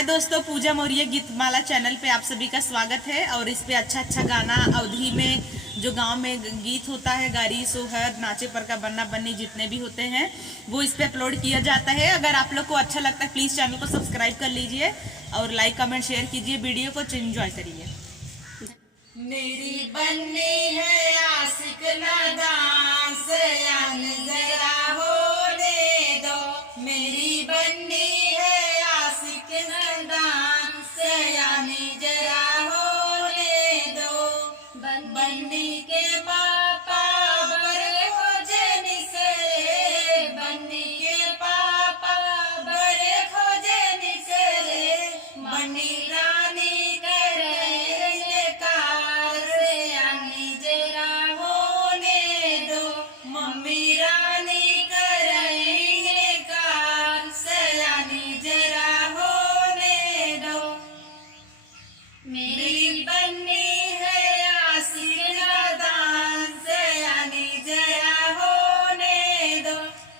हाय दोस्तों, पूजा मौर्य गीतमाला चैनल पे आप सभी का स्वागत है। और इस पे अच्छा गाना अवधि में जो गांव में गीत होता है, गारी सोहर नाचे पर का बन्ना बन्नी जितने भी होते हैं वो इस पे अपलोड किया जाता है। अगर आप लोग को अच्छा लगता है प्लीज़ चैनल को सब्सक्राइब कर लीजिए और लाइक कमेंट शेयर कीजिए, वीडियो को एंजॉय करिए। मेरी बन्नी है आशिक नादान सयान जरा होने दो, मेरी बन्नी है आशिक नादान सयानी जरा होने दो। बन्नी के पापा बड़े हो जनी करे, बन्नी के पापा बड़े हो जनी करे, बन्नी रानी करे मम्मी रानी करेंगे कार सयानी जरा होने दो। मेरी बन्नी है आशिक नादान सयानी जरा होने दो,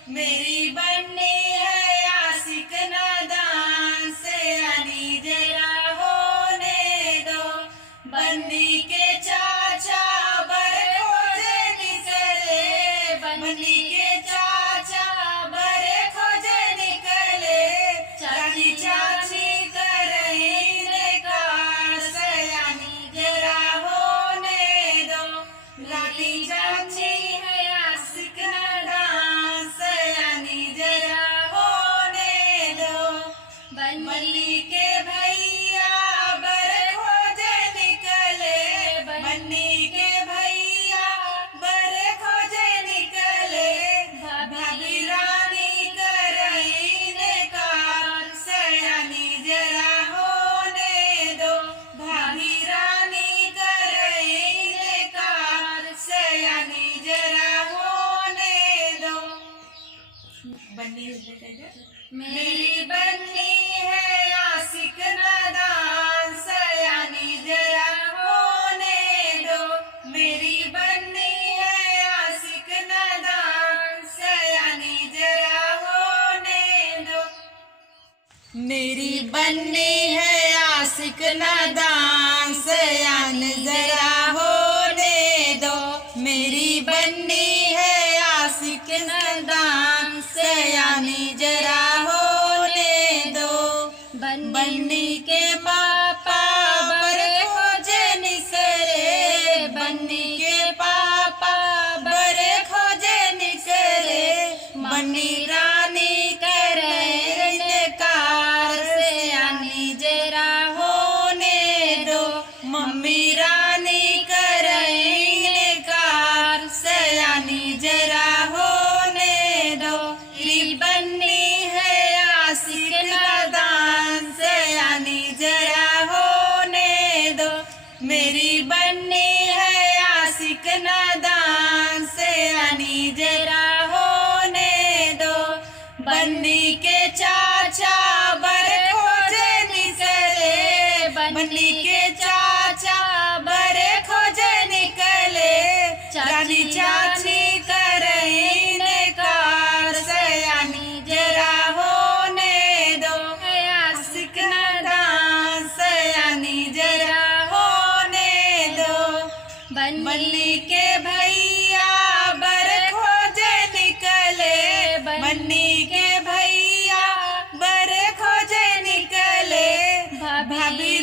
मेरी बन्नी है आशिक नादान सयानी जरा होने दो। बन्नी के चाचा बड़े हो जनी करे, बन्नी के चाचा बड़े खोजे निकले, चाची चाची करेंगे कार सयानी जरा होने दो। लाली चाची है आशिक नादान सयानी जरा होने दो। बन्नी के भैया बड़े खोजे निकले, बन्नी के भैया बड़े खोजे निकले, भाभी रानी करेंगे कार सयानी जरा होने दो, भाभी रानी करेंगे कार सयानी जरा होने दो। मेरी बन्नी है आशिक नादान सयानी जरा होने दो, मेरी बन्नी है आशिक नादान सयानी जरा होने दो। मेरी बन्नी है आशिक नादान सयान जरा होने दो, मेरी बन्नी है आशिक नादान सयानी जरा होने दो। बन्नी के पापा बड़े हो जनी करे, बन्नी के पापा बड़े हो जनी करे, बन्नी रानी करेंगे कार सयानी जरा होने दो, मम्मी रानी करेंगे कार सयानी जरा होने दो। मेरी बन्नी है आशिक नादान सयानी जरा होने दो, मेरी बन्नी है आशिक नादान सयानी जरा होने दो। बन्नी के चाचा बड़े खोजे निकले, बन्नी के चाचा बड़े खोजे निकले, चाची चाची करेंगे कार सयानी जरा होने दो, आशिक नादान सयानी जरा होने दो। बन्नी के भैया बड़े खोजे निकले, बन्नी के भैया बड़े खोजे निकले, भाभी